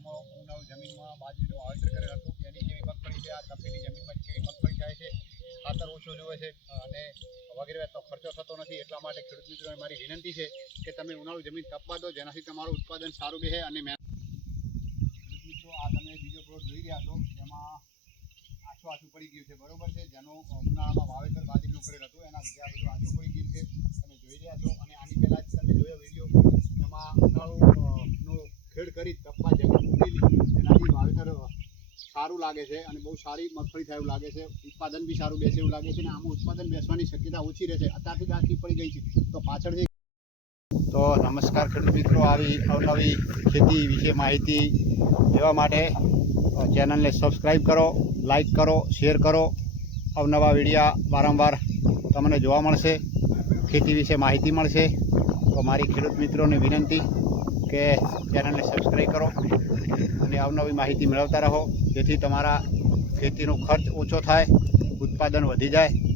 જમીનમાં બાજરીનું વાવેતર કરેલ હતું એની જેવી મગફળી છે આ તપેલી જમીનમાં કેવી મગફળી થાય છે ખાતર ઓછું જોવે છે અને વગેરે ખર્ચો થતો નથી. એટલા માટે ખેડૂત મિત્રોને મારી વિનંતી છે કે તમે ઉનાળુ જમીન તપવા દો જેનાથી તમારું ઉત્પાદન સારું રહે અને મેં મિત્રો આ તમે બીજો પ્લોટ જોઈ રહ્યા છો જેમાં આછું આછું પડી ગયું છે. બરોબર છે જેનો ઉનાળામાં વાવેતર બાજરીનું કરેલ હતું એના લીધે બધું આછું પડી ગયું છે. તમે જોઈ રહ્યા છો અને આની પહેલાં તમે જોયો વીડિયો એમાં ઉનાળુ અ, નું ખેડ કરી તપવા જમીન સારું લાગે છે અને બહુ સારી મગફળી થાય એવું લાગે છે. ઉત્પાદન બી સારું બેસે એવું લાગે છે અને આમાં ઉત્પાદન બેસવાની શક્યતા ઓછી રહેશે અત્યારથી આખી પડી ગઈ છે. તો પાછળથી તો નમસ્કાર ખેડૂત મિત્રો, આવી અવનવી ખેતી વિશે માહિતી લેવા માટે ચેનલને સબસ્ક્રાઈબ કરો લાઈક કરો, શેર કરો. અવનવા વિડીયા વારંવાર તમને જોવા મળશે. ખેતી વિશે માહિતી મળશે. તો મારી ખેડૂત મિત્રોને વિનંતી કે ચેનલને સબસ્ક્રાઈબ કરો અને અવનવી માહિતી મેળવતા રહો જેથી તમારા ખેતીનો ખર્ચ ઓછો થાય, ઉત્પાદન વધી જાય.